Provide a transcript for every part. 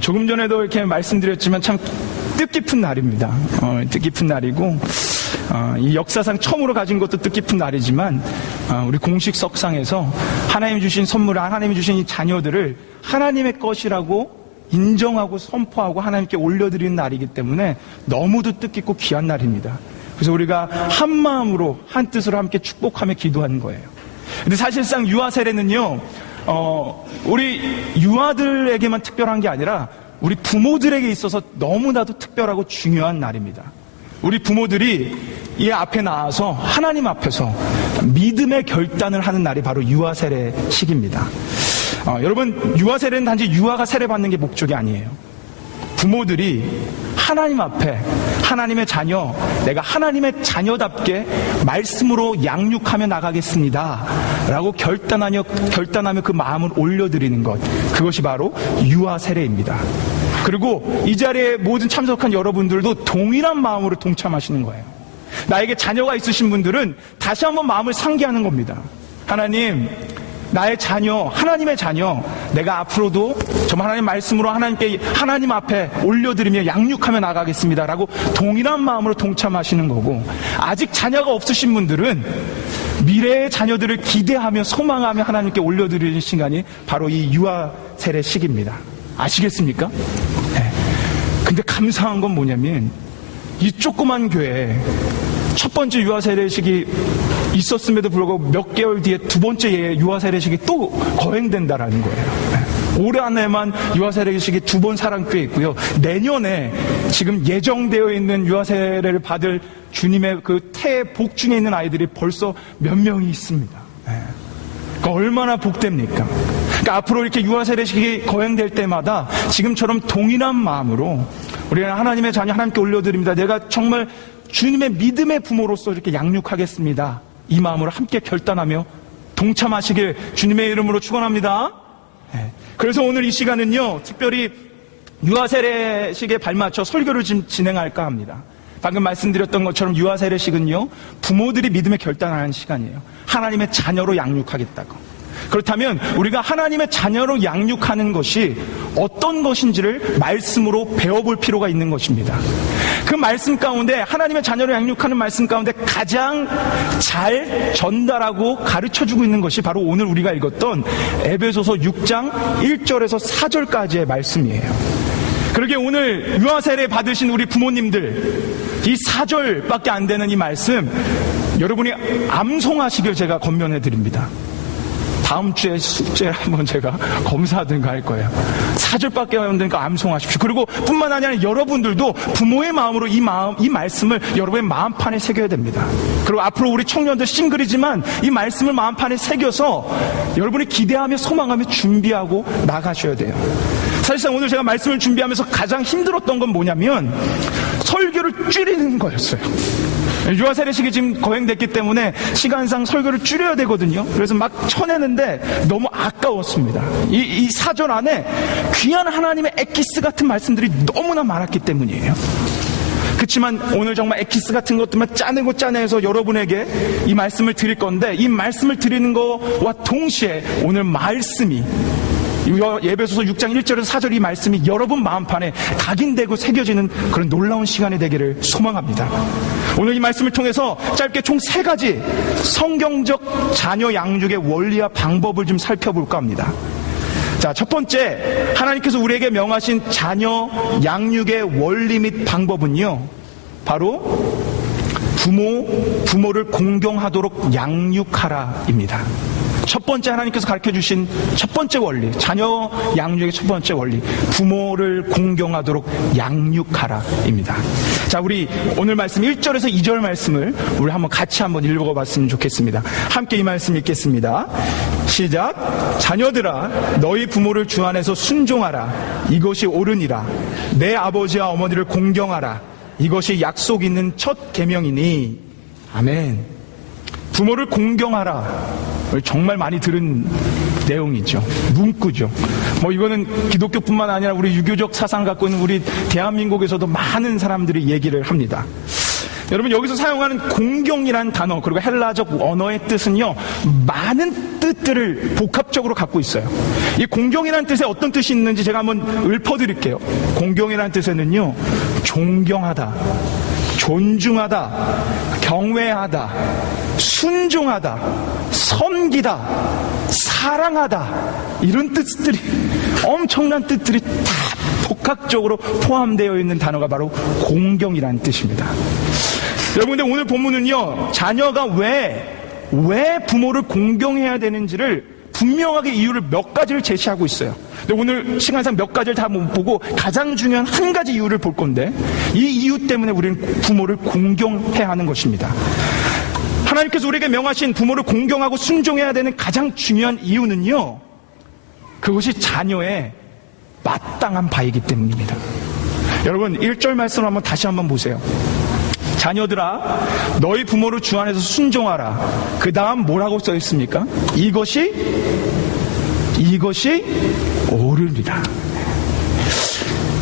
조금 전에도 이렇게 말씀드렸지만 참 뜻깊은 날입니다. 뜻깊은 날이고, 이 역사상 처음으로 가진 것도 뜻깊은 날이지만, 우리 공식 석상에서 하나님이 주신 선물, 하나님이 주신 이 자녀들을 하나님의 것이라고 인정하고 선포하고 하나님께 올려드리는 날이기 때문에 너무도 뜻깊고 귀한 날입니다. 그래서 우리가 한 마음으로, 한 뜻으로 함께 축복하며 기도하는 거예요. 근데 사실상 유아 세례는요, 우리 유아들에게만 특별한 게 아니라 우리 부모들에게 있어서 너무나도 특별하고 중요한 날입니다. 우리 부모들이 이 앞에 나와서 하나님 앞에서 믿음의 결단을 하는 날이 바로 유아 세례 시기입니다. 여러분, 유아 세례는 단지 유아가 세례받는 게 목적이 아니에요. 부모들이 하나님 앞에 하나님의 자녀, 내가 하나님의 자녀답게 말씀으로 양육하며 나가겠습니다 라고 결단하며 그 마음을 올려드리는 것, 그것이 바로 유아 세례입니다. 그리고 이 자리에 모든 참석한 여러분들도 동일한 마음으로 동참하시는 거예요. 나에게 자녀가 있으신 분들은 다시 한번 마음을 상기하는 겁니다. 하나님, 나의 자녀, 하나님의 자녀, 내가 앞으로도 정말 하나님 말씀으로 하나님께 하나님 앞에 올려드리며 양육하며 나가겠습니다 라고 동일한 마음으로 동참하시는 거고, 아직 자녀가 없으신 분들은 미래의 자녀들을 기대하며 소망하며 하나님께 올려드리는 시간이 바로 이 유아 세례 시기입니다. 아시겠습니까? 네. 근데 감사한 건 뭐냐면 이 조그만 교회에 첫 번째 유아 세례식이 있었음에도 불구하고 몇 개월 뒤에 두 번째 유아 세례식이 또 거행된다라는 거예요. 올해 안에만 유아 세례식이 2번 사랑교회에 있고요. 내년에 지금 예정되어 있는 유아 세례를 받을 주님의 그 태의 복 중에 있는 아이들이 벌써 몇 명이 있습니다. 그러니까 얼마나 복됩니까? 그러니까 앞으로 이렇게 유아 세례식이 거행될 때마다 지금처럼 동일한 마음으로 우리는 하나님의 자녀 하나님께 올려드립니다. 내가 정말 주님의 믿음의 부모로서 이렇게 양육하겠습니다. 이 마음으로 함께 결단하며 동참하시길 주님의 이름으로 축원합니다. 그래서 오늘 이 시간은요, 특별히 유아 세례식에 발맞춰 설교를 지금 진행할까 합니다. 방금 말씀드렸던 것처럼 유아 세례식은요, 부모들이 믿음의 결단하는 시간이에요. 하나님의 자녀로 양육하겠다고. 그렇다면 우리가 하나님의 자녀로 양육하는 것이 어떤 것인지를 말씀으로 배워볼 필요가 있는 것입니다. 그 말씀 가운데, 하나님의 자녀로 양육하는 말씀 가운데 가장 잘 전달하고 가르쳐주고 있는 것이 바로 오늘 우리가 읽었던 에베소서 6장 1절에서 4절까지의 말씀이에요. 그러게 오늘 유아 세례 받으신 우리 부모님들, 이 4절밖에 안 되는 이 말씀 여러분이 암송하시길 제가 권면해 드립니다. 다음 주에 숙제 한번 제가 검사하든가 할 거예요. 4절밖에 안 되니까 암송하십시오. 그리고 뿐만 아니라 여러분들도 부모의 마음으로 이 말씀을 여러분의 마음판에 새겨야 됩니다. 그리고 앞으로 우리 청년들 싱글이지만 이 말씀을 마음판에 새겨서 여러분이 기대하며 소망하며 준비하고 나가셔야 돼요. 사실상 오늘 제가 말씀을 준비하면서 가장 힘들었던 건 뭐냐면 설교를 줄이는 거였어요. 유아 세례식이 지금 거행됐기 때문에 시간상 설교를 줄여야 되거든요. 그래서 막 쳐내는데 너무 아까웠습니다. 이 사전 안에 귀한 하나님의 엑기스 같은 말씀들이 너무나 많았기 때문이에요. 그렇지만 오늘 정말 엑기스 같은 것들만 짜내고 짜내서 여러분에게 이 말씀을 드릴 건데, 이 말씀을 드리는 것과 동시에 오늘 말씀이 예배소서 6장 1절에서 4절 이 말씀이 여러분 마음판에 각인되고 새겨지는 그런 놀라운 시간이 되기를 소망합니다. 오늘 이 말씀을 통해서 짧게 총 3가지 성경적 자녀 양육의 원리와 방법을 좀 살펴볼까 합니다. 자, 첫 번째, 하나님께서 우리에게 명하신 자녀 양육의 원리 및 방법은요, 바로 부모를 공경하도록 양육하라입니다. 첫 번째 하나님께서 가르쳐주신 첫 번째 원리, 자녀 양육의 첫 번째 원리, 부모를 공경하도록 양육하라입니다. 자, 우리 오늘 말씀 1절에서 2절 말씀을 우리 같이 한번 읽어봤으면 좋겠습니다. 함께 이 말씀 읽겠습니다. 시작. 자녀들아, 너희 부모를 주 안에서 순종하라. 이것이 옳으니라. 내 아버지와 어머니를 공경하라. 이것이 약속 있는 첫 계명이니. 아멘. 부모를 공경하라. 정말 많이 들은 내용이죠. 문구죠. 이거는 기독교뿐만 아니라 우리 유교적 사상 갖고 있는 우리 대한민국에서도 많은 사람들이 얘기를 합니다. 여러분, 여기서 사용하는 공경이라는 단어, 그리고 헬라적 언어의 뜻은요, 많은 뜻들을 복합적으로 갖고 있어요. 이 공경이라는 뜻에 어떤 뜻이 있는지 제가 한번 읊어드릴게요. 공경이라는 뜻에는요, 존경하다, 존중하다, 경외하다, 순종하다, 섬기다, 사랑하다, 이런 뜻들이, 엄청난 뜻들이 다 복합적으로 포함되어 있는 단어가 바로 공경이라는 뜻입니다. 여러분, 근데 오늘 본문은요, 자녀가 왜 부모를 공경해야 되는지를 분명하게 이유를 몇 가지를 제시하고 있어요. 근데 오늘 시간상 몇 가지를 다 못 보고 가장 중요한 한 가지 이유를 볼 건데, 이 이유 때문에 우리는 부모를 공경해야 하는 것입니다. 하나님께서 우리에게 명하신 부모를 공경하고 순종해야 되는 가장 중요한 이유는요, 그것이 자녀의 마땅한 바이기 때문입니다. 여러분, 1절 말씀을 다시 한번 보세요. 자녀들아, 너희 부모를 주 안에서 순종하라. 그 다음 뭐라고 써 있습니까? 이것이 옳으리라.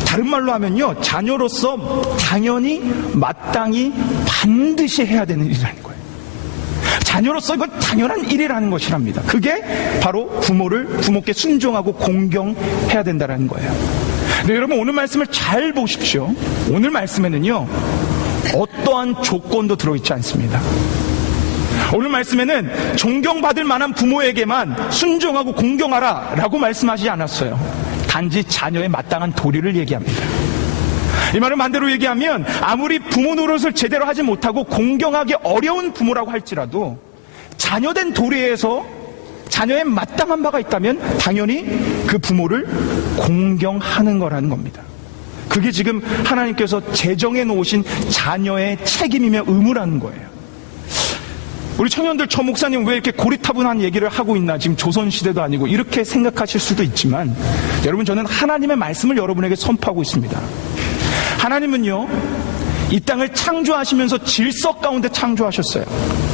다른 말로 하면요, 자녀로서 당연히 마땅히 반드시 해야 되는 일이라는 거예요. 자녀로서 이건 당연한 일이라는 것이랍니다. 그게 바로 부모께 순종하고 공경해야 된다는 거예요. 근데 여러분, 오늘 말씀을 잘 보십시오. 오늘 말씀에는요, 어떠한 조건도 들어있지 않습니다. 오늘 말씀에는 존경받을 만한 부모에게만 순종하고 공경하라 라고 말씀하지 않았어요. 단지 자녀의 마땅한 도리를 얘기합니다. 이 말은 반대로 얘기하면, 아무리 부모 노릇을 제대로 하지 못하고 공경하기 어려운 부모라고 할지라도 자녀된 도리에서 자녀의 마땅한 바가 있다면 당연히 그 부모를 공경하는 거라는 겁니다. 그게 지금 하나님께서 제정해 놓으신 자녀의 책임이며 의무라는 거예요. 우리 청년들, 저 목사님 왜 이렇게 고리타분한 얘기를 하고 있나, 지금 조선시대도 아니고, 이렇게 생각하실 수도 있지만, 여러분, 저는 하나님의 말씀을 여러분에게 선포하고 있습니다. 하나님은요, 이 땅을 창조하시면서 질서 가운데 창조하셨어요.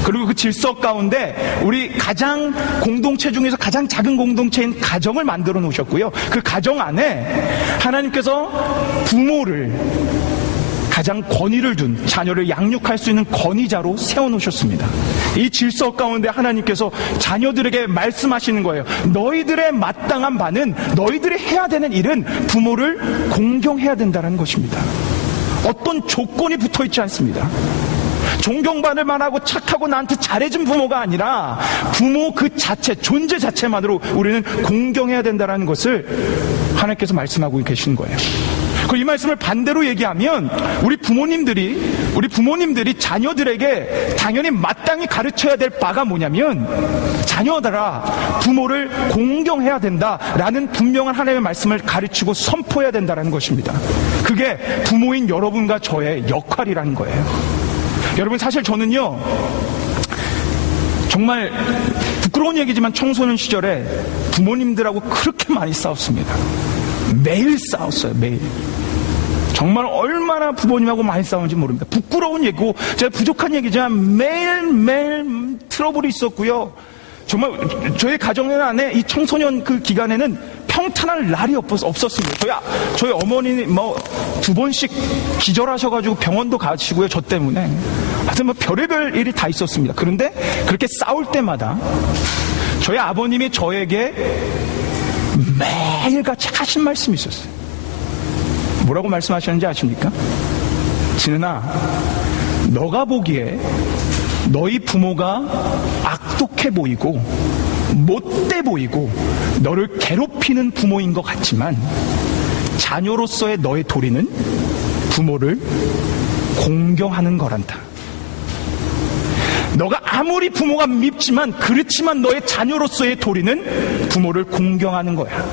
그리고 그 질서 가운데 우리 가장 공동체 중에서 가장 작은 공동체인 가정을 만들어 놓으셨고요. 그 가정 안에 하나님께서 부모를, 가장 권위를 둔 자녀를 양육할 수 있는 권위자로 세워놓으셨습니다. 이 질서 가운데 하나님께서 자녀들에게 말씀하시는 거예요. 너희들의 마땅한 바는, 너희들이 해야 되는 일은 부모를 공경해야 된다는 것입니다. 어떤 조건이 붙어있지 않습니다. 존경받을 만하고 착하고 나한테 잘해준 부모가 아니라 부모 그 자체, 존재 자체만으로 우리는 공경해야 된다는 것을 하나님께서 말씀하고 계신 거예요. 이 말씀을 반대로 얘기하면, 우리 부모님들이 자녀들에게 당연히 마땅히 가르쳐야 될 바가 뭐냐면, 자녀들아, 부모를 공경해야 된다라는 분명한 하나님의 말씀을 가르치고 선포해야 된다는 것입니다. 그게 부모인 여러분과 저의 역할이라는 거예요. 여러분, 사실 저는요, 정말 부끄러운 얘기지만 청소년 시절에 부모님들하고 그렇게 많이 싸웠습니다. 매일 싸웠어요, 매일. 정말 얼마나 부모님하고 많이 싸우는지 모릅니다. 부끄러운 얘기고 제가 부족한 얘기지만 매일매일 트러블이 있었고요. 정말 저희 가정 안에 이 청소년 그 기간에는 평탄할 날이 없었습니다. 저희 어머니 2번씩 기절하셔가지고 병원도 가시고요, 저 때문에. 하여튼 별의별 일이 다 있었습니다. 그런데 그렇게 싸울 때마다 저희 아버님이 저에게 매일같이 하신 말씀이 있었어요. 뭐라고 말씀하셨는지 아십니까? 진은아, 너가 보기에 너희 부모가 악독해 보이고 못돼 보이고 너를 괴롭히는 부모인 것 같지만, 자녀로서의 너의 도리는 부모를 공경하는 거란다. 너가 아무리 부모가 밉지만, 그렇지만 너의 자녀로서의 도리는 부모를 공경하는 거야.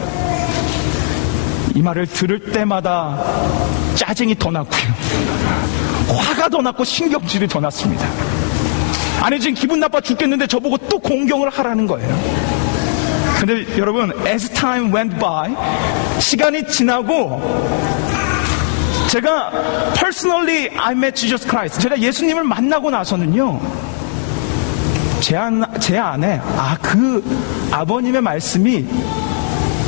이 말을 들을 때마다 짜증이 더 났고요, 화가 더 났고 신경질이 더 났습니다. 아니, 지금 기분 나빠 죽겠는데 저보고 또 공경을 하라는 거예요. 근데 여러분, as time went by, 시간이 지나고 제가 personally I met Jesus Christ, 제가 예수님을 만나고 나서는요, 제 안에 그 아버님의 말씀이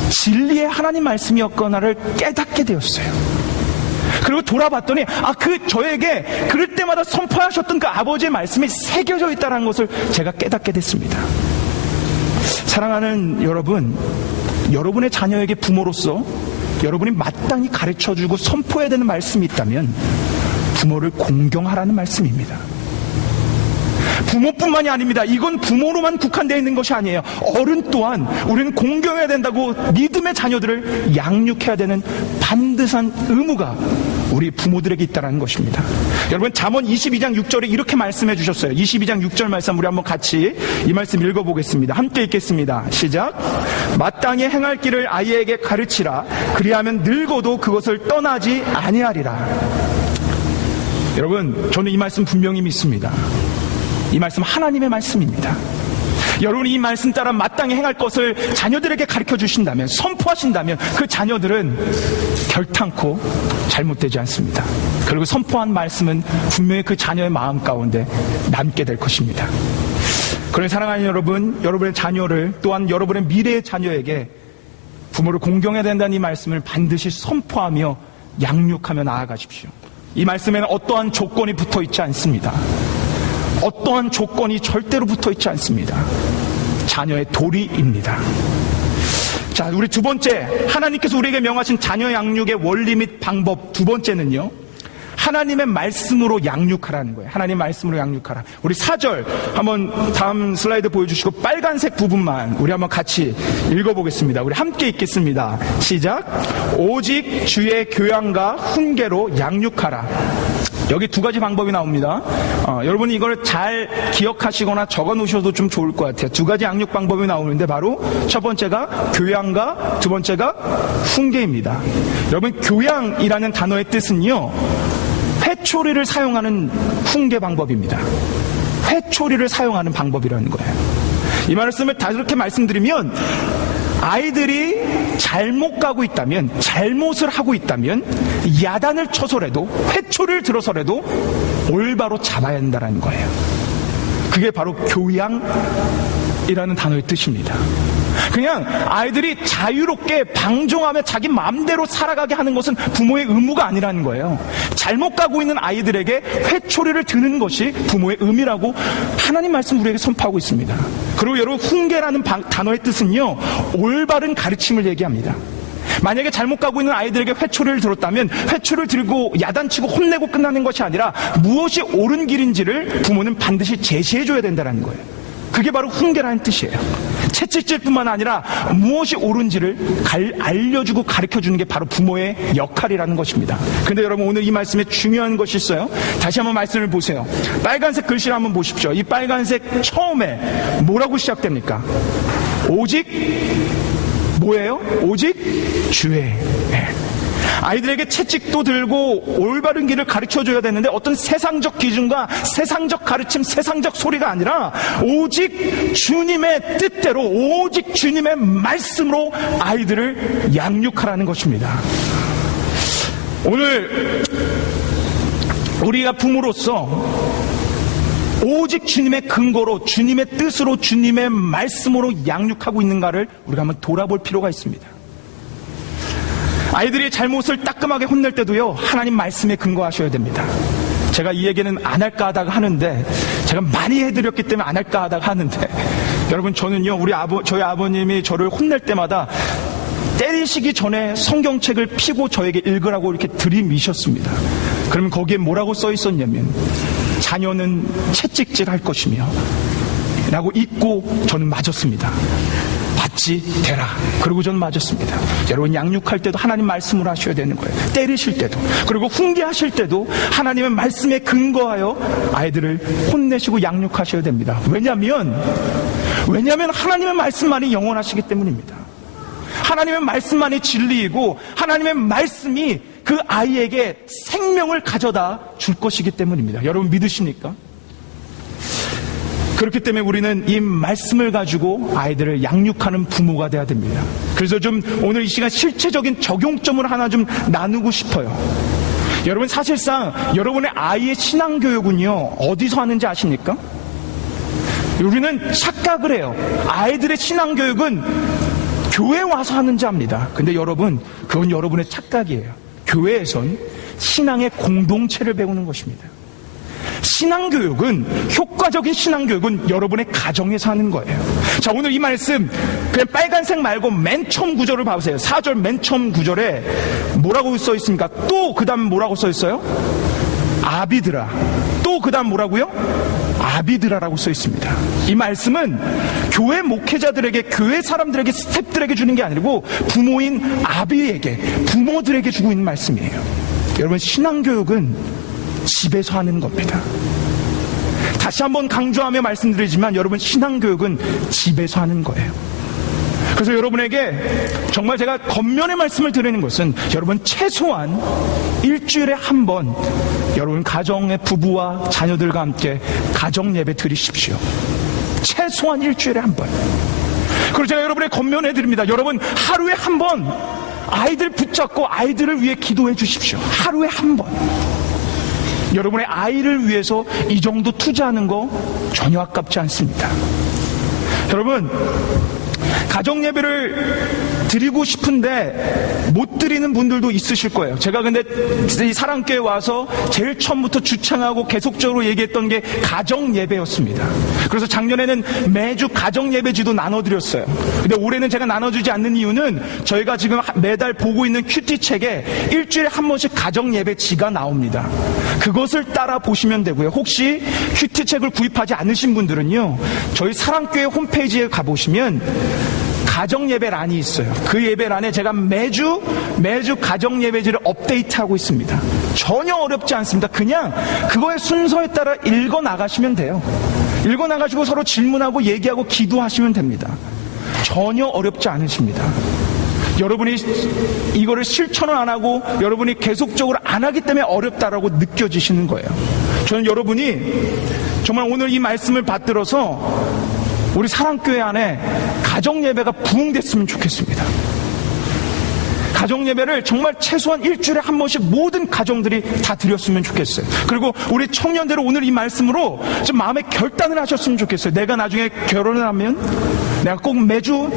진리의 하나님 말씀이었거나를 깨닫게 되었어요. 그리고 돌아봤더니 저에게 그럴 때마다 선포하셨던 그 아버지의 말씀이 새겨져 있다는 것을 제가 깨닫게 됐습니다. 사랑하는 여러분, 여러분의 자녀에게 부모로서 여러분이 마땅히 가르쳐주고 선포해야 되는 말씀이 있다면 부모를 공경하라는 말씀입니다. 부모뿐만이 아닙니다. 이건 부모로만 국한되어 있는 것이 아니에요. 어른 또한 우리는 공경해야 된다고 믿음의 자녀들을 양육해야 되는 반드시한 의무가 우리 부모들에게 있다는 것입니다. 여러분, 잠언 22장 6절에 이렇게 말씀해 주셨어요. 22장 6절 말씀 우리 한번 같이 이 말씀 읽어보겠습니다. 함께 읽겠습니다. 시작. 마땅히 행할 길을 아이에게 가르치라. 그리하면 늙어도 그것을 떠나지 아니하리라. 여러분, 저는 이 말씀 분명히 믿습니다. 이 말씀 하나님의 말씀입니다. 여러분이 이 말씀 따라 마땅히 행할 것을 자녀들에게 가르쳐 주신다면, 선포하신다면 그 자녀들은 결탄코 잘못되지 않습니다. 그리고 선포한 말씀은 분명히 그 자녀의 마음 가운데 남게 될 것입니다. 그러니 사랑하는 여러분, 여러분의 자녀를 또한 여러분의 미래의 자녀에게 부모를 공경해야 된다는 이 말씀을 반드시 선포하며 양육하며 나아가십시오. 이 말씀에는 어떠한 조건이 붙어 있지 않습니다. 어떠한 조건이 절대로 붙어 있지 않습니다. 자녀의 도리입니다. 자, 우리 두 번째, 하나님께서 우리에게 명하신 자녀 양육의 원리 및 방법 두 번째는요, 하나님의 말씀으로 양육하라는 거예요. 하나님의 말씀으로 양육하라. 우리 4절 한번 다음 슬라이드 보여주시고 빨간색 부분만 우리 한번 같이 읽어보겠습니다. 우리 함께 읽겠습니다. 시작. 오직 주의 교양과 훈계로 양육하라. 여기 두 가지 방법이 나옵니다. 여러분이 이걸 잘 기억하시거나 적어 놓으셔도 좀 좋을 것 같아요. 두 가지 양육 방법이 나오는데 바로 첫 번째가 교양과 두 번째가 훈계입니다. 여러분, 교양이라는 단어의 뜻은요, 회초리를 사용하는 훈계 방법입니다. 회초리를 사용하는 방법이라는 거예요. 이 말씀을 다 이렇게 말씀드리면, 아이들이 잘못 가고 있다면, 잘못을 하고 있다면 야단을 쳐서라도, 회초리를 들어서라도 올바로 잡아야 한다는 거예요. 그게 바로 교양이라는 단어의 뜻입니다. 그냥 아이들이 자유롭게 방종하며 자기 마음대로 살아가게 하는 것은 부모의 의무가 아니라는 거예요. 잘못 가고 있는 아이들에게 회초리를 드는 것이 부모의 의무라고 하나님 말씀 우리에게 선포하고 있습니다. 그리고 여러분, 훈계라는 단어의 뜻은요, 올바른 가르침을 얘기합니다. 만약에 잘못 가고 있는 아이들에게 회초리를 들었다면 회초리를 들고 야단치고 혼내고 끝나는 것이 아니라 무엇이 옳은 길인지를 부모는 반드시 제시해줘야 된다는 거예요. 그게 바로 훈계라는 뜻이에요. 채찍질 뿐만 아니라 무엇이 옳은지를 알려주고 가르쳐주는 게 바로 부모의 역할이라는 것입니다. 그런데 여러분, 오늘 이 말씀에 중요한 것이 있어요. 다시 한번 말씀을 보세요. 빨간색 글씨를 한번 보십시오. 이 빨간색 처음에 뭐라고 시작됩니까? 오직 뭐예요? 오직 주의. 아이들에게 채찍도 들고 올바른 길을 가르쳐줘야 되는데 어떤 세상적 기준과 세상적 가르침, 세상적 소리가 아니라 오직 주님의 뜻대로, 오직 주님의 말씀으로 아이들을 양육하라는 것입니다. 오늘 우리가 부모로서 오직 주님의 근거로, 주님의 뜻으로, 주님의 말씀으로 양육하고 있는가를 우리가 한번 돌아볼 필요가 있습니다. 아이들이 잘못을 따끔하게 혼낼 때도요, 하나님 말씀에 근거하셔야 됩니다. 제가 이 얘기는 안 할까 하다가 하는데, 제가 많이 해드렸기 때문에 안 할까 하다가 하는데, 여러분, 저는요, 저희 아버님이 저를 혼낼 때마다 때리시기 전에 성경책을 펴고 저에게 읽으라고 이렇게 들이미셨습니다. 그러면 거기에 뭐라고 써 있었냐면, 자녀는 채찍질 할 것이며 라고 읽고 저는 맞았습니다. 받지 되라. 그리고 저는 맞았습니다. 여러분, 양육할 때도 하나님 말씀으로 하셔야 되는 거예요. 때리실 때도, 그리고 훈계하실 때도 하나님의 말씀에 근거하여 아이들을 혼내시고 양육하셔야 됩니다. 왜냐하면 하나님의 말씀만이 영원하시기 때문입니다. 하나님의 말씀만이 진리이고 하나님의 말씀이 그 아이에게 생명을 가져다 줄 것이기 때문입니다. 여러분, 믿으십니까? 그렇기 때문에 우리는 이 말씀을 가지고 아이들을 양육하는 부모가 돼야 됩니다. 그래서 좀 오늘 이 시간 실체적인 적용점을 하나 좀 나누고 싶어요. 여러분, 사실상 여러분의 아이의 신앙교육은요, 어디서 하는지 아십니까? 우리는 착각을 해요. 아이들의 신앙교육은 교회 와서 하는지 압니다. 근데 여러분, 그건 여러분의 착각이에요. 교회에선 신앙의 공동체를 배우는 것입니다. 신앙교육은, 효과적인 신앙교육은 여러분의 가정에서 하는 거예요. 자, 오늘 이 말씀 그냥 빨간색 말고 맨 처음 구절을 봐보세요. 4절 맨 처음 구절에 뭐라고 써 있습니까? 또 그 다음 뭐라고 써 있어요? 아비드라. 또 그 다음 뭐라고요? 아비드라라고 써 있습니다. 이 말씀은 교회 목회자들에게, 교회 사람들에게, 스태프들에게 주는 게 아니고 부모인 아비에게, 부모들에게 주고 있는 말씀이에요. 여러분, 신앙교육은 집에서 하는 겁니다. 다시 한번 강조하며 말씀드리지만 여러분, 신앙교육은 집에서 하는 거예요. 그래서 여러분에게 정말 제가 겉면의 말씀을 드리는 것은, 여러분 최소한 일주일에 한 번 여러분 가정의 부부와 자녀들과 함께 가정 예배 드리십시오. 최소한 일주일에 한 번. 그리고 제가 여러분의 겉면해 드립니다. 여러분 하루에 한 번 아이들 붙잡고 아이들을 위해 기도해 주십시오. 하루에 한 번. 여러분의 아이를 위해서 이 정도 투자하는 거 전혀 아깝지 않습니다. 여러분, 가정 예배를 드리고 싶은데 못 드리는 분들도 있으실 거예요. 제가 근데 이 사랑교회 와서 제일 처음부터 주창하고 계속적으로 얘기했던 게 가정 예배였습니다. 그래서 작년에는 매주 가정 예배지도 나눠드렸어요. 근데 올해는 제가 나눠주지 않는 이유는 저희가 지금 매달 보고 있는 큐티책에 일주일에 한 번씩 가정 예배지가 나옵니다. 그것을 따라 보시면 되고요. 혹시 큐티책을 구입하지 않으신 분들은요, 저희 사랑교회 홈페이지에 가보시면 가정예배란이 있어요. 그 예배란에 제가 매주 가정예배지를 업데이트하고 있습니다. 전혀 어렵지 않습니다. 그냥 그거의 순서에 따라 읽어 나가시면 돼요. 읽어 나가시고 서로 질문하고 얘기하고 기도하시면 됩니다. 전혀 어렵지 않으십니다. 여러분이 이거를 실천을 안 하고 여러분이 계속적으로 안 하기 때문에 어렵다라고 느껴지시는 거예요. 저는 여러분이 정말 오늘 이 말씀을 받들어서 우리 사랑교회 안에 가정예배가 부흥됐으면 좋겠습니다. 가정예배를 정말 최소한 일주일에 한 번씩 모든 가정들이 다 드렸으면 좋겠어요. 그리고 우리 청년들은 오늘 이 말씀으로 좀 마음의 결단을 하셨으면 좋겠어요. 내가 나중에 결혼을 하면 내가 꼭 매주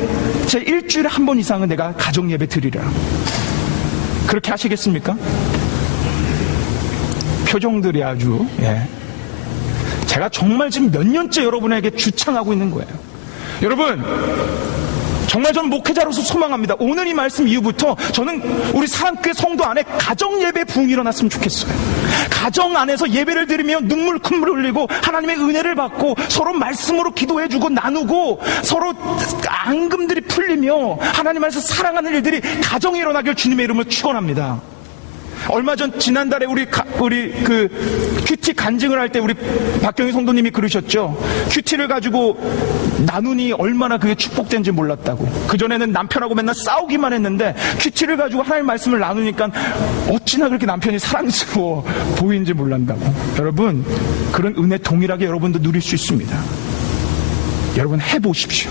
제 일주일에 한 번 이상은 내가 가정예배 드리라. 그렇게 하시겠습니까? 표정들이 아주, 제가 정말 지금 몇 년째 여러분에게 주창하고 있는 거예요. 여러분, 정말 저는 목회자로서 소망합니다. 오늘 이 말씀 이후부터 저는 우리 사랑교회 성도 안에 가정예배 부흥이 일어났으면 좋겠어요. 가정 안에서 예배를 드리며 눈물 콧물 흘리고 하나님의 은혜를 받고 서로 말씀으로 기도해주고 나누고 서로 앙금들이 풀리며 하나님 안에서 사랑하는 일들이 가정에 일어나길 주님의 이름으로 축원합니다. 얼마 전 지난달에 우리 그 큐티 간증을 할 때 우리 박경희 성도님이 그러셨죠. 큐티를 가지고 나누니 얼마나 그게 축복된지 몰랐다고. 그전에는 남편하고 맨날 싸우기만 했는데 큐티를 가지고 하나님 말씀을 나누니까 어찌나 그렇게 남편이 사랑스러워 보이는지 몰란다고. 여러분, 그런 은혜 동일하게 여러분도 누릴 수 있습니다. 여러분 해보십시오.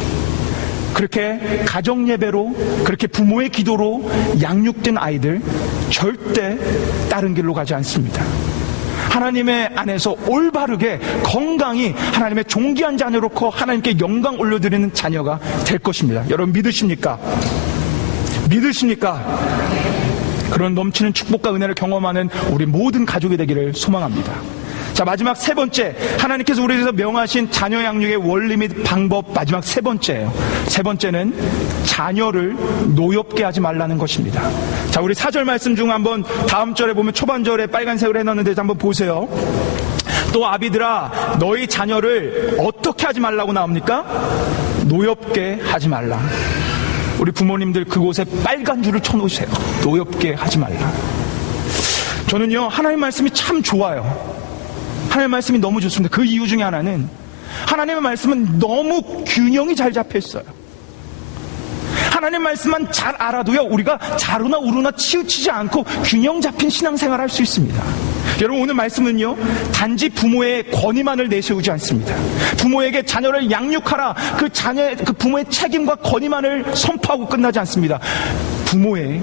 그렇게 가정예배로, 그렇게 부모의 기도로 양육된 아이들 절대 다른 길로 가지 않습니다. 하나님의 안에서 올바르게 건강히 하나님의 존귀한 자녀로 커 하나님께 영광 올려드리는 자녀가 될 것입니다. 여러분 믿으십니까? 믿으십니까? 그런 넘치는 축복과 은혜를 경험하는 우리 모든 가족이 되기를 소망합니다. 자, 마지막 세 번째, 하나님께서 우리에게서 명하신 자녀 양육의 원리 및 방법, 마지막 세 번째예요. 세 번째는 자녀를 노엽게 하지 말라는 것입니다. 자, 우리 4절 말씀 중 한번 다음 절에 보면 초반절에 빨간색으로 해놨는데 한번 보세요. 또 아비들아, 너희 자녀를 어떻게 하지 말라고 나옵니까? 노엽게 하지 말라. 우리 부모님들 그곳에 빨간 줄을 쳐놓으세요. 노엽게 하지 말라. 저는요, 하나님 말씀이 참 좋아요. 하나님의 말씀이 너무 좋습니다. 그 이유 중에 하나는 하나님의 말씀은 너무 균형이 잘 잡혀 있어요. 하나님의 말씀만 잘 알아도요, 우리가 자루나 우루나 치우치지 않고 균형 잡힌 신앙생활 할 수 있습니다. 여러분, 오늘 말씀은요, 단지 부모의 권위만을 내세우지 않습니다. 부모에게 자녀를 양육하라, 그 부모의 책임과 권위만을 선포하고 끝나지 않습니다. 부모의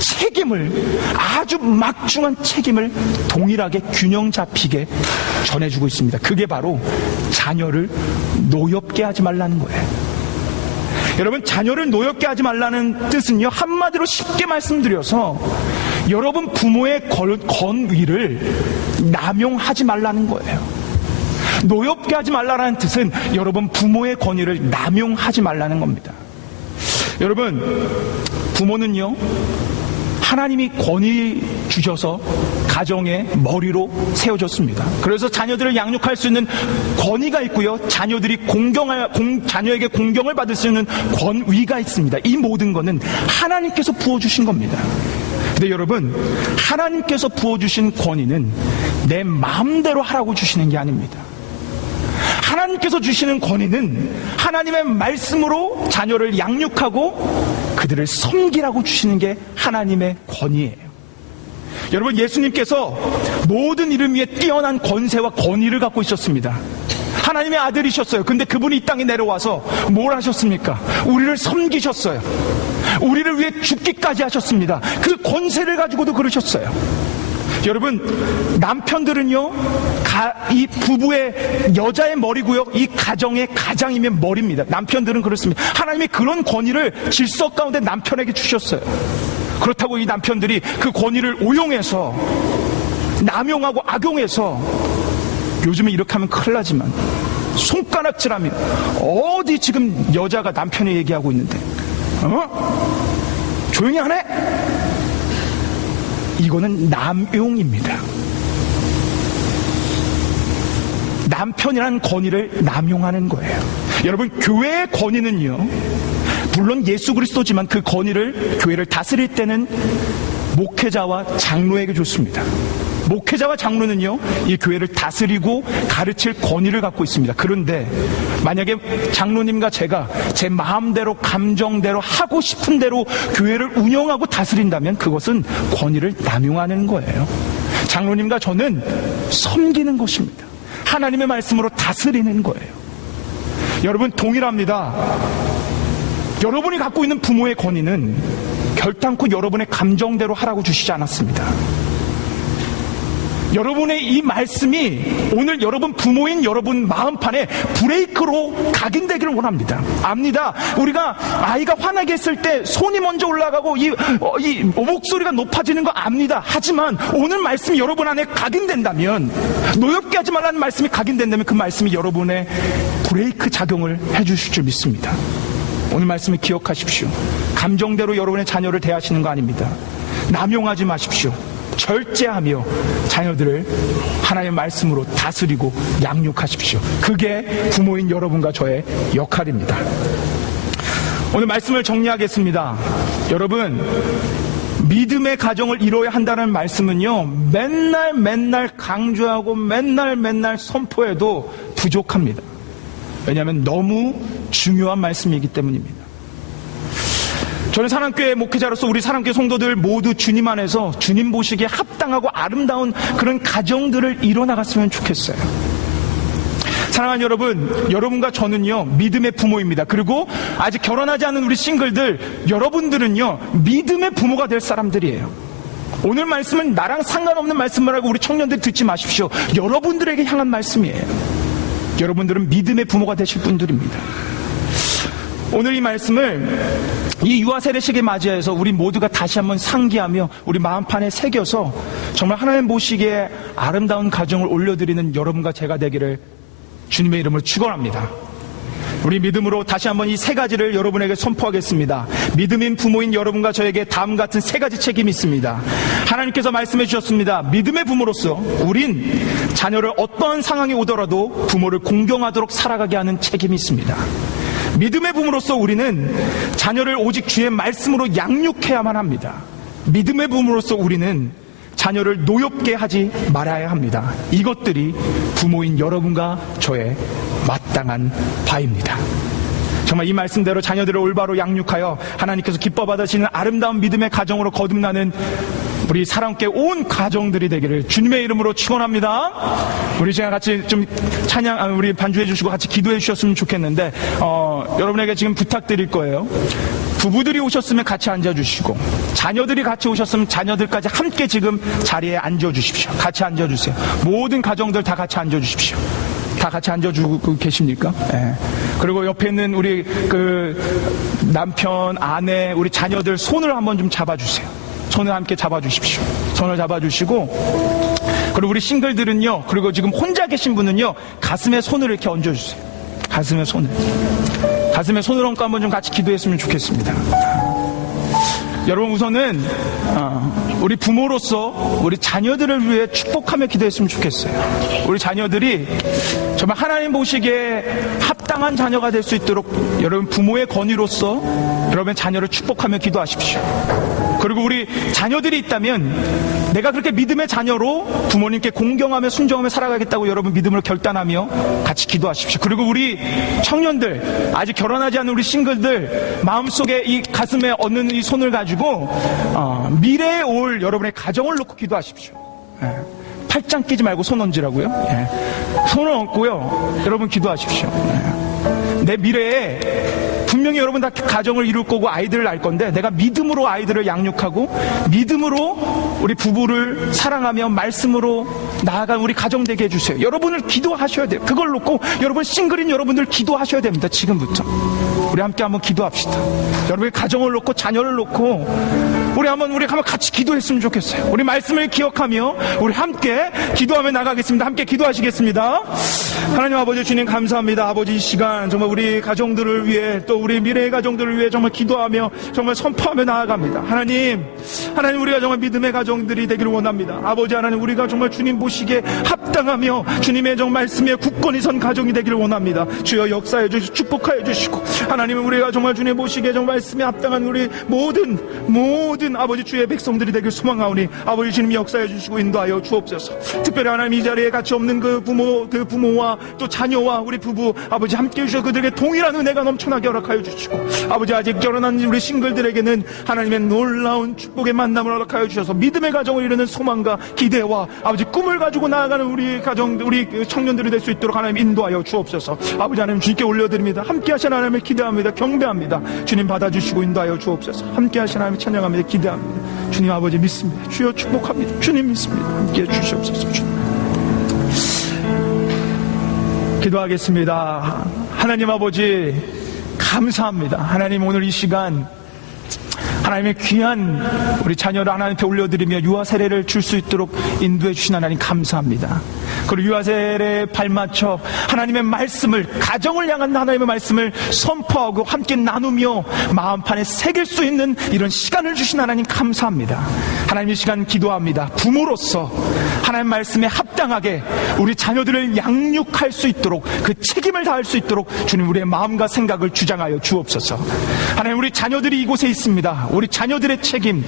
책임을, 아주 막중한 책임을 동일하게 균형 잡히게 전해주고 있습니다. 그게 바로 자녀를 노엽게 하지 말라는 거예요. 여러분, 자녀를 노엽게 하지 말라는 뜻은요, 한마디로 쉽게 말씀드려서 여러분 부모의 권위를 남용하지 말라는 거예요. 노엽게 하지 말라는 뜻은 여러분 부모의 권위를 남용하지 말라는 겁니다. 여러분, 부모는요, 하나님이 권위 주셔서 가정의 머리로 세워졌습니다. 그래서 자녀들을 양육할 수 있는 권위가 있고요, 자녀에게 공경을 받을 수 있는 권위가 있습니다. 이 모든 것은 하나님께서 부어주신 겁니다. 근데 여러분, 하나님께서 부어주신 권위는 내 마음대로 하라고 주시는 게 아닙니다. 하나님께서 주시는 권위는 하나님의 말씀으로 자녀를 양육하고 그들을 섬기라고 주시는 게 하나님의 권위예요. 여러분, 예수님께서 모든 이름 위에 뛰어난 권세와 권위를 갖고 있었습니다. 하나님의 아들이셨어요. 근데 그분이 이 땅에 내려와서 뭘 하셨습니까? 우리를 섬기셨어요. 우리를 위해 죽기까지 하셨습니다. 그 권세를 가지고도 그러셨어요. 여러분, 남편들은요, 이 부부의 여자의 머리고요, 이 가정의 가장이면 머리입니다. 남편들은 그렇습니다. 하나님이 그런 권위를 질서 가운데 남편에게 주셨어요. 그렇다고 이 남편들이 그 권위를 오용해서 남용하고 악용해서, 요즘에 이렇게 하면 큰일 나지만 손가락질하면 어디 지금 여자가 남편이 얘기하고 있는데 조용히 안 해? 이거는 남용입니다. 남편이라는 권위를 남용하는 거예요. 여러분, 교회의 권위는요, 물론 예수 그리스도지만 그 권위를, 교회를 다스릴 때는 목회자와 장로에게 줬습니다. 목회자와 장로는요, 이 교회를 다스리고 가르칠 권위를 갖고 있습니다. 그런데 만약에 장로님과 제가 제 마음대로, 감정대로, 하고 싶은 대로 교회를 운영하고 다스린다면 그것은 권위를 남용하는 거예요. 장로님과 저는 섬기는 것입니다. 하나님의 말씀으로 다스리는 거예요. 여러분, 동일합니다. 여러분이 갖고 있는 부모의 권위는 결단코 여러분의 감정대로 하라고 주시지 않았습니다. 여러분의 이 말씀이 오늘 여러분 부모인 여러분 마음판에 브레이크로 각인되기를 원합니다. 압니다. 우리가 아이가 화나게 했을 때 손이 먼저 올라가고 이 목소리가 높아지는 거 압니다. 하지만 오늘 말씀이 여러분 안에 각인된다면, 노엽게 하지 말라는 말씀이 각인된다면 그 말씀이 여러분의 브레이크 작용을 해주실 줄 믿습니다. 오늘 말씀을 기억하십시오. 감정대로 여러분의 자녀를 대하시는 거 아닙니다. 남용하지 마십시오. 절제하며 자녀들을 하나님의 말씀으로 다스리고 양육하십시오. 그게 부모인 여러분과 저의 역할입니다. 오늘 말씀을 정리하겠습니다. 여러분, 믿음의 가정을 이루어야 한다는 말씀은요, 맨날 강조하고 맨날 선포해도 부족합니다. 왜냐하면 너무 중요한 말씀이기 때문입니다. 저는 사랑교회 목회자로서 우리 사랑교회 성도들 모두 주님 안에서 주님 보시기에 합당하고 아름다운 그런 가정들을 이뤄나갔으면 좋겠어요. 사랑하는 여러분, 여러분과 저는요, 믿음의 부모입니다. 그리고 아직 결혼하지 않은 우리 싱글들, 여러분들은요, 믿음의 부모가 될 사람들이에요. 오늘 말씀은 나랑 상관없는 말씀이라고 우리 청년들 듣지 마십시오. 여러분들에게 향한 말씀이에요. 여러분들은 믿음의 부모가 되실 분들입니다. 오늘 이 말씀을 이 유아 세례식에 맞이해서 우리 모두가 다시 한번 상기하며 우리 마음판에 새겨서 정말 하나님 보시기에 아름다운 가정을 올려드리는 여러분과 제가 되기를 주님의 이름으로 축원합니다. 우리 믿음으로 다시 한번 이 세 가지를 여러분에게 선포하겠습니다. 믿음인 부모인 여러분과 저에게 다음 같은 세 가지 책임이 있습니다. 하나님께서 말씀해 주셨습니다. 믿음의 부모로서 우린 자녀를 어떠한 상황이 오더라도 부모를 공경하도록 살아가게 하는 책임이 있습니다. 믿음의 부모로서 우리는 자녀를 오직 주의 말씀으로 양육해야만 합니다. 믿음의 부모로서 우리는 자녀를 노엽게 하지 말아야 합니다. 이것들이 부모인 여러분과 저의 마땅한 바입니다. 정말 이 말씀대로 자녀들을 올바로 양육하여 하나님께서 기뻐 받으시는 아름다운 믿음의 가정으로 거듭나는 우리 사랑교회 온 가정들이 되기를 주님의 이름으로 축원합니다. 우리 제가 같이 좀 찬양, 우리 반주해 주시고 같이 기도해 주셨으면 좋겠는데, 여러분에게 지금 부탁드릴 거예요. 부부들이 오셨으면 같이 앉아주시고, 자녀들이 같이 오셨으면 자녀들까지 함께 지금 자리에 앉아주십시오. 같이 앉아주세요. 모든 가정들 다 같이 앉아주십시오. 다 같이 앉아주고 계십니까? 네. 그리고 옆에 있는 우리 남편, 아내, 우리 자녀들 손을 한번 좀 잡아주세요. 손을 함께 잡아주십시오. 손을 잡아주시고, 그리고 우리 싱글들은요, 그리고 지금 혼자 계신 분은요, 가슴에 손을 이렇게 얹어주세요. 가슴에 손을 얹고 한번 좀 같이 기도했으면 좋겠습니다. 여러분, 우선은 우리 부모로서 우리 자녀들을 위해 축복하며 기도했으면 좋겠어요. 우리 자녀들이 정말 하나님 보시기에 합당한 자녀가 될 수 있도록 여러분 부모의 권위로서 여러분 자녀를 축복하며 기도하십시오. 그리고 우리 자녀들이 있다면 내가 그렇게 믿음의 자녀로 부모님께 공경하며 순종하며 살아가겠다고 여러분 믿음으로 결단하며 같이 기도하십시오. 그리고 우리 청년들, 아직 결혼하지 않은 우리 싱글들, 마음속에 이 가슴에 얹는 이 손을 가지고 미래에 올 여러분의 가정을 놓고 기도하십시오. 팔짱 끼지 말고 손 얹으라고요. 손을 얹고요, 여러분 기도하십시오. 내 미래에 분명히 여러분 다 가정을 이룰 거고 아이들을 낳을 건데, 내가 믿음으로 아이들을 양육하고 믿음으로 우리 부부를 사랑하며 말씀으로 나아간 우리 가정 되게 해주세요. 여러분을 기도하셔야 돼요. 그걸 놓고 여러분 싱글인 여러분들 기도하셔야 됩니다. 지금부터 우리 함께 한번 기도합시다. 여러분의 가정을 놓고 자녀를 놓고 우리 한번 같이 기도했으면 좋겠어요. 우리 말씀을 기억하며 우리 함께 기도하며 나가겠습니다. 함께 기도하시겠습니다. 하나님 아버지 주님 감사합니다. 아버지, 이 시간 정말 우리 가정들을 위해, 또 우리 미래의 가정들을 위해 정말 기도하며 정말 선포하며 나아갑니다. 하나님 우리가 정말 믿음의 가정들이 되기를 원합니다. 아버지 하나님, 우리가 정말 주님 보시기에 합당하며 주님의 정말 말씀에 굳건히 선 가정이 되기를 원합니다. 주여 역사해 주시고 축복하여 주시고, 하나님은 우리가 정말 주님 보시기에 정말 말씀에 합당한 우리 모든 아버지 주의 백성들이 되길 소망하오니 아버지 주님 역사해 주시고 인도하여 주옵소서. 특별히 하나님 이 자리에 같이 없는 그 부모와 또 자녀와 우리 부부 아버지 함께 해주셔서 그들에게 동일한 은혜가 넘쳐나게 허락하여 주시고, 아버지 아직 결혼한 우리 싱글들에게는 하나님의 놀라운 축복의 만남을 허락하여 주셔서 믿음의 가정을 이루는 소망과 기대와 아버지 꿈을 가지고 나아가는 우리 가정, 우리 청년들이 될 수 있도록 하나님 인도하여 주옵소서. 아버지 하나님 주님께 올려드립니다. 함께 하신 하나님을 기대합니다. 경배합니다. 주님 받아주시고 인도하여 주옵소서. 함께 하신 하나님을 찬양합니다. 기대합니다. 주님 아버지 믿습니다. 주여 축복합니다. 주님 믿습니다. 함께 해주시옵소서. 주님. 기도하겠습니다. 하나님 아버지 감사합니다. 하나님 오늘 이 시간 하나님의 귀한 우리 자녀를 하나님께 올려드리며 유아 세례를 줄 수 있도록 인도해 주신 하나님 감사합니다. 그리고 유아 세례에 발맞춰 하나님의 말씀을, 가정을 향한 하나님의 말씀을 선포하고 함께 나누며 마음판에 새길 수 있는 이런 시간을 주신 하나님 감사합니다. 하나님 이 시간 기도합니다. 부모로서 하나님 말씀에 합당하게 우리 자녀들을 양육할 수 있도록, 그 책임을 다할 수 있도록 주님 우리의 마음과 생각을 주장하여 주옵소서. 하나님 우리 자녀들이 이곳에 있습니다. 우리 자녀들의 책임,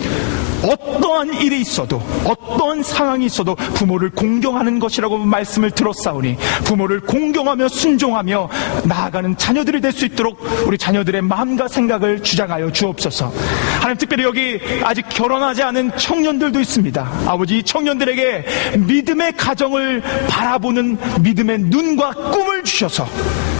어떠한 일이 있어도 어떠한 상황이 있어도 부모를 공경하는 것이라고 말씀을 들었사오니 부모를 공경하며 순종하며 나아가는 자녀들이 될 수 있도록 우리 자녀들의 마음과 생각을 주장하여 주옵소서. 하나님 특별히 여기 아직 결혼하지 않은 청년들도 있습니다. 아버지 이 청년들에게 믿음의 가정을 바라보는 믿음의 눈과 꿈을 주셔서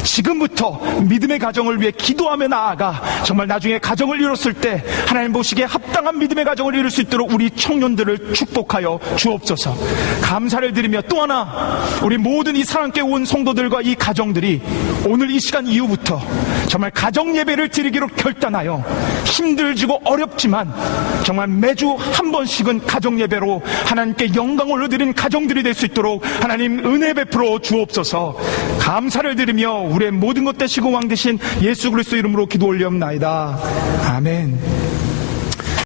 지금부터 믿음의 가정을 위해 기도하며 나아가 정말 나중에 가정을 이뤘을 때 하나님 보시기에 합당한 믿음의 가정을 이룰 수 있도록 우리 청년들을 축복하여 주옵소서. 감사를 드리며 또 하나 우리 모든 이 사랑께 온 성도들과 이 가정들이 오늘 이 시간 이후부터 정말 가정 예배를 드리기로 결단하여 힘들지고 어렵지만 정말 매주 한 번씩은 가정 예배로 하나님께 영광을 올려드리는 가정들이 될 수 있도록 하나님 은혜 베풀어 주옵소서. 감사를 드리며 우리의 모든 것 되시고 왕 되신 예수 그리스도 이름으로 기도 올리옵나이다. 아멘.